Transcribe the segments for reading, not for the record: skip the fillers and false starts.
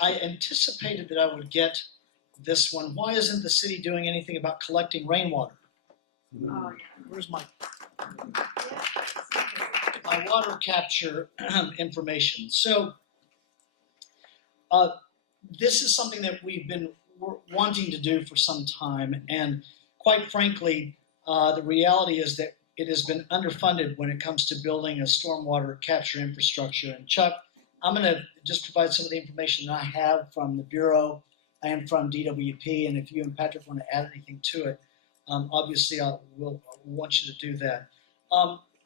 I anticipated that I would get this one. Why isn't the city doing anything about collecting rainwater? Oh, Where's my water capture information? So this is something that we've been wanting to do for some time, and quite frankly, the reality is that it has been underfunded when it comes to building a stormwater capture infrastructure. And Chuck, I'm going to just provide some of the information that I have from the Bureau and from DWP, and if you and Patrick want to add anything to it, obviously we'll want you to do that.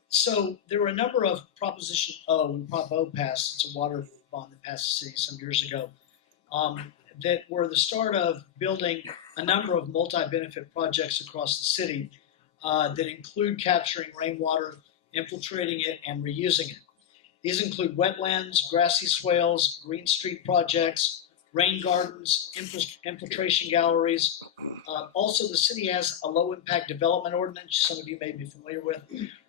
So there were a number of Proposition O, when Prop O passed, it's a water bond that passed the city some years ago, that were the start of building a number of multi-benefit projects across the city that include capturing rainwater, infiltrating it, and reusing it. These include wetlands, grassy swales, green street projects, rain gardens, infiltration galleries. Also, the city has a low-impact development ordinance, some of you may be familiar with,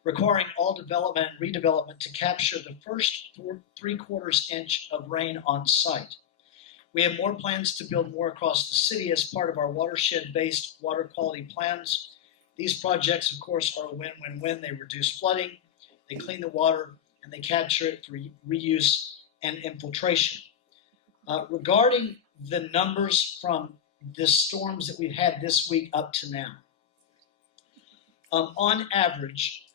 requiring all development and redevelopment to capture the first 3/4 inch of rain on site. We have more plans to build more across the city as part of our watershed-based water quality plans. These projects, of course, are a win-win-win. They reduce flooding, they clean the water, and they capture it for reuse and infiltration. Regarding the numbers from the storms that we've had this week up to now, on average,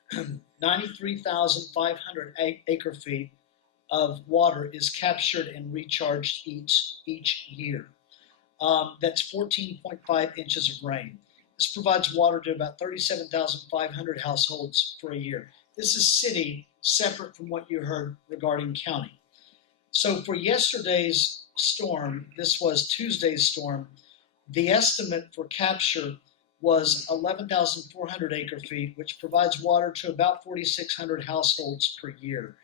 93,500 acre feet of water is captured and recharged each year. That's 14.5 inches of rain. This provides water to about 37,500 households for a year. This is city, separate from what you heard regarding county. So for yesterday's storm, this was Tuesday's storm, the estimate for capture was 11,400 acre feet, which provides water to about 4,600 households per year.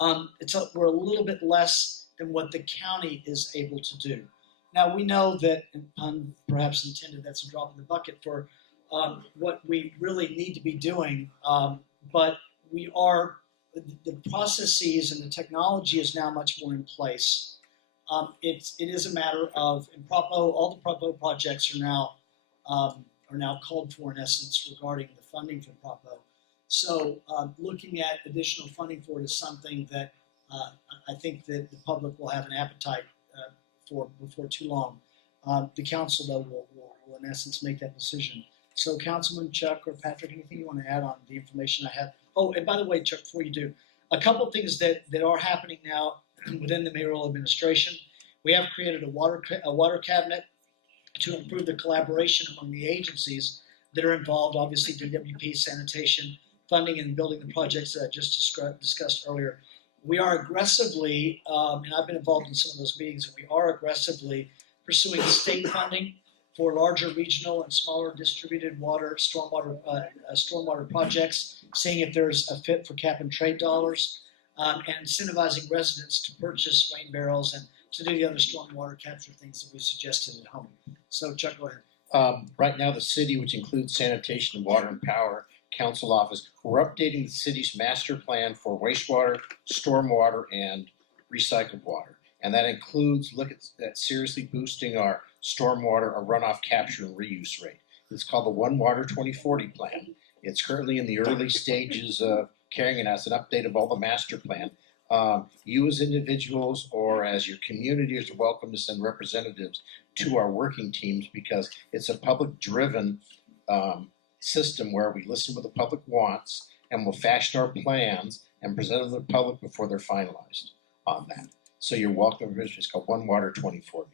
We're a little bit less than what the county is able to do. Now, we know that, and pun perhaps intended, that's a drop in the bucket for what we really need to be doing, but the processes and the technology is now much more in place. It is a matter of, in Prop O, all the Prop O projects are now called for, in essence, regarding the funding for Prop O. So looking at additional funding for it is something that I think that the public will have an appetite for before too long. The council, though, will in essence make that decision. So Councilman Chuck or Patrick, anything you want to add on the information I have? Oh, and by the way, Chuck, before you do, a couple of things that are happening now within the mayoral administration. We have created a water cabinet to improve the collaboration among the agencies that are involved, obviously DWP, sanitation, funding and building the projects that I just discussed earlier. We are aggressively, and I've been involved in some of those meetings, and we are aggressively pursuing state funding for larger regional and smaller distributed stormwater projects, seeing if there's a fit for cap and trade dollars, and incentivizing residents to purchase rain barrels and to do the other stormwater capture things that we suggested at home. So Chuck, go ahead. Right now, the city, which includes sanitation, water, and power, council office, we're updating the city's master plan for wastewater, stormwater, and recycled water. And that includes at seriously boosting our stormwater, our runoff capture and reuse rate. It's called the One Water 2040 plan. It's currently in the early stages of carrying out an update of all the master plan. You as individuals or as your communities are welcome to send representatives to our working teams because it's a public-driven system where we listen to what the public wants and we'll fashion our plans and present them to the public before they're finalized on that. So you're welcome. It's called One Water 2040.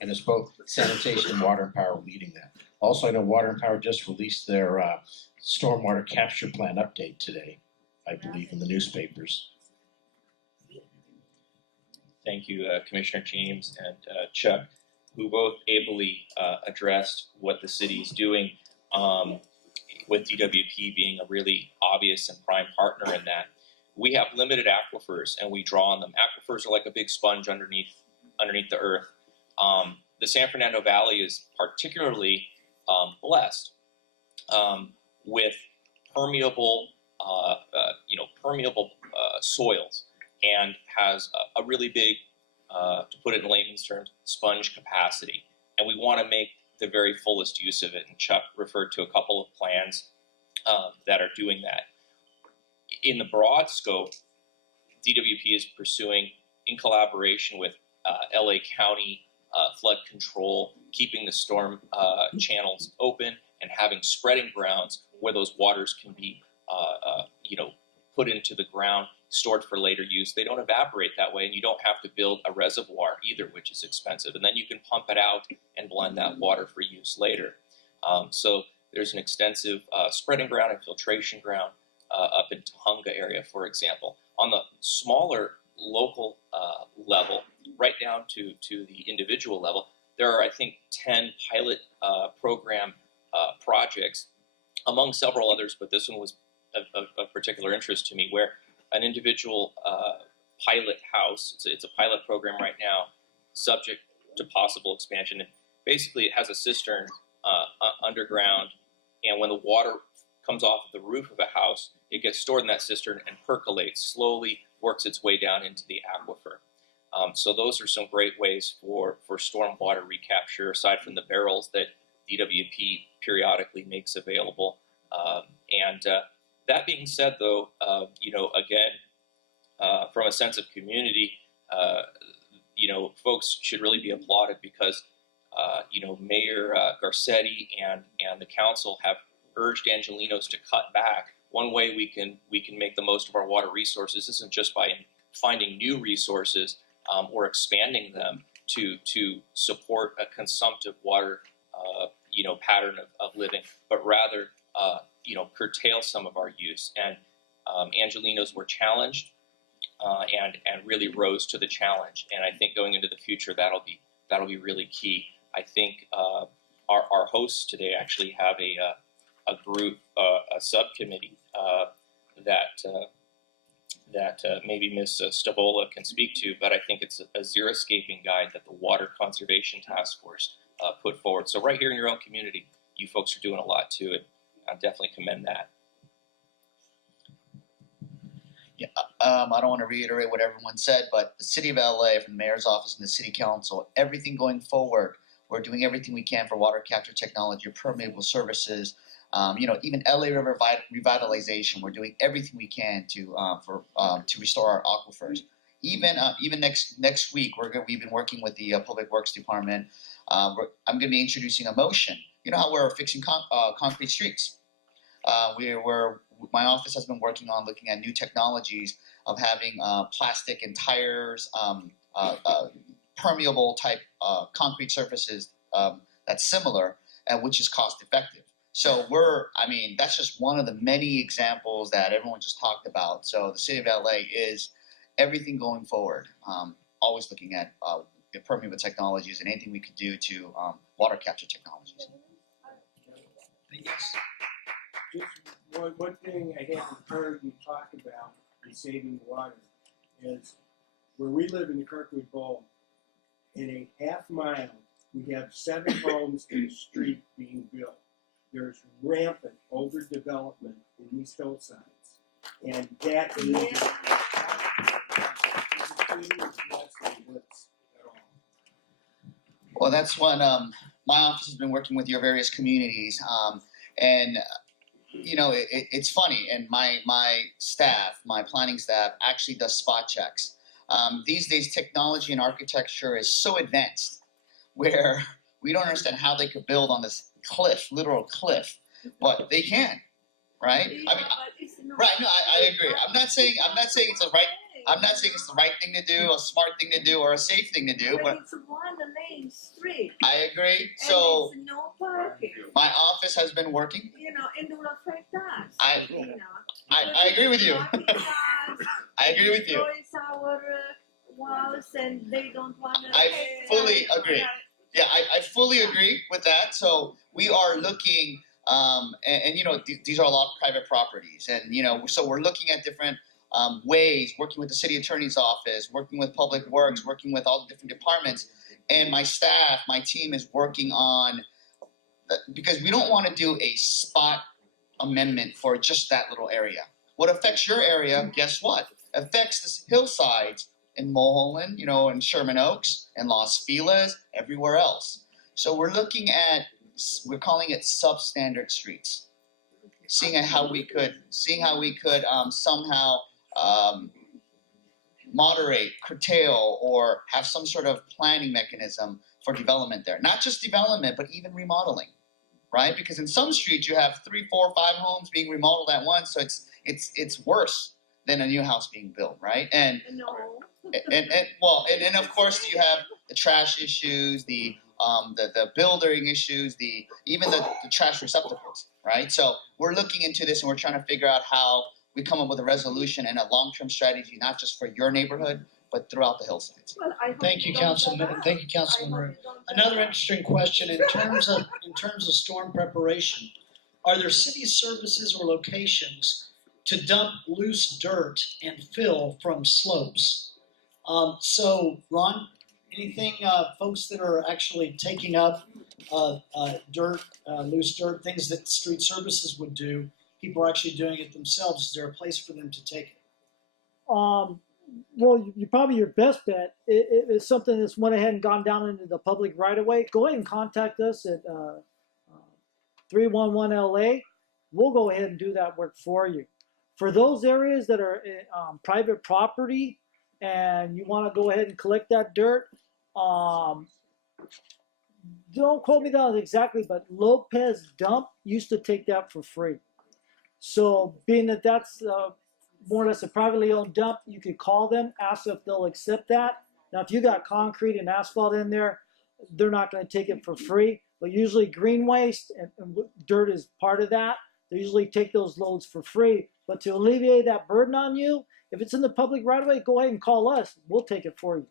And it's both sanitation and water and power leading that. Also, I know Water and Power just released their stormwater capture plan update today, I believe, in the newspapers. Thank you, Commissioner James and Chuck, who both ably addressed what the city's doing, with DWP being a really obvious and prime partner in that. We have limited aquifers and we draw on them. Aquifers are like a big sponge underneath the earth. The San Fernando Valley is particularly blessed with permeable soils and has a really big to put it in layman's terms, sponge capacity. And we want to make the very fullest use of it. And Chuck referred to a couple of plans that are doing that. In the broad scope, DWP is pursuing, in collaboration with LA County flood control, keeping the storm channels open and having spreading grounds where those waters can be, put into the ground, stored for later use. They don't evaporate that way, and you don't have to build a reservoir either, which is expensive. And then you can pump it out and blend that water for use later. So there's an extensive spreading ground and filtration ground up in Tahunga area, for example. On the smaller local level, right down to the individual level, there are, I think, 10 pilot program projects, among several others, but this one was of particular interest to me, where an individual pilot house, it's a pilot program right now, subject to possible expansion. And basically, it has a cistern underground, and when the water comes off the roof of a house, it gets stored in that cistern and percolates, slowly works its way down into the aquifer. So those are some great ways for stormwater recapture, aside from the barrels that DWP periodically makes available. That being said, though, again, from a sense of community, folks should really be applauded because, Mayor Garcetti and the council have urged Angelenos to cut back. One way we can make the most of our water resources isn't just by finding new resources or expanding them to support a consumptive water pattern of living, but rather curtail some of our use. And Angelenos were challenged and really rose to the challenge. And I think going into the future, that'll be really key. I think our hosts today actually have a group, a subcommittee that maybe Ms. Stavola can speak to, but I think it's a xeriscaping guide that the Water Conservation Task Force put forward. So right here in your own community, you folks are doing a lot too, and I definitely commend that. Yeah, I don't want to reiterate what everyone said, but the City of LA, from the Mayor's Office and the City Council, everything going forward, we're doing everything we can for water capture technology, permeable services, even LA River revitalization. We're doing everything we can to restore our aquifers. Even next week, we've been working with the Public Works Department. I'm going to be introducing a motion. You know how we're fixing concrete streets. My office has been working on looking at new technologies of having plastic and tires, permeable type concrete surfaces that's similar, which is cost effective. So that's just one of the many examples that everyone just talked about. So the City of LA is everything going forward, always looking at permeable technologies and anything we could do to water capture technologies. Yes. Just one thing I haven't heard you talk about in saving water is where we live in the Kirkwood Bowl, in a half mile, we have 7 homes in the street being built. There's rampant overdevelopment in these hillsides, and that is Well, that's when my office has been working with your various communities, and it's funny. And my staff, my planning staff, actually does spot checks. These days, technology and architecture is so advanced, where we don't understand how they could build on this cliff, literal cliff, but they can, right? Yeah, Right? No, I agree. I'm not saying it's the right. I'm not saying it's the right thing to do, a smart thing to do, or a safe thing to do, but it's one lane street. I agree. And so there's no parking. my office has been working. It will affect us. I agree with you. I agree with you. It's our walls, and they don't want to. I fully agree. Yeah, I fully agree with that. So we are looking, these are a lot of private properties, and so we're looking at different ways, working with the city attorney's office, working with Public Works, working with all the different departments, and my staff, my team is working on, because we don't want to do a spot amendment for just that little area. What affects your area, guess what? Affects the hillsides in Mulholland, in Sherman Oaks, and Los Feliz, everywhere else. So we're calling it substandard streets, seeing how we could somehow moderate, curtail, or have some sort of planning mechanism for development there. Not just development, but even remodeling, right? Because in some streets you have 3, 4, 5 homes being remodeled at once, so it's worse than a new house being built, right? And of course you have the trash issues, the building issues, even the trash receptacles, right? So we're looking into this and we're trying to figure out how we come up with a resolution and a long-term strategy, not just for your neighborhood, but throughout the hillsides. Well, I hope Thank you, Councilman. Thank you, Councilman Rue. Another interesting question in terms of storm preparation. Are there city services or locations to dump loose dirt and fill from slopes? So, Ron, anything, folks that are actually taking up dirt, loose dirt, things that street services would do, people are actually doing it themselves. Is there a place for them to take it? Well, you probably your best bet is something that's went ahead and gone down into the public right away. Go ahead and contact us at 311 LA. We'll go ahead and do that work for you. For those areas that are private property and you want to go ahead and collect that dirt, don't quote me on exactly, but Lopez Dump used to take that for free. So being that that's more or less a privately owned dump, you could call them, ask if they'll accept that. Now, if you got concrete and asphalt in there, they're not going to take it for free. But usually green waste and dirt is part of that. They usually take those loads for free. But to alleviate that burden on you, if it's in the public right away, go ahead and call us. We'll take it for you.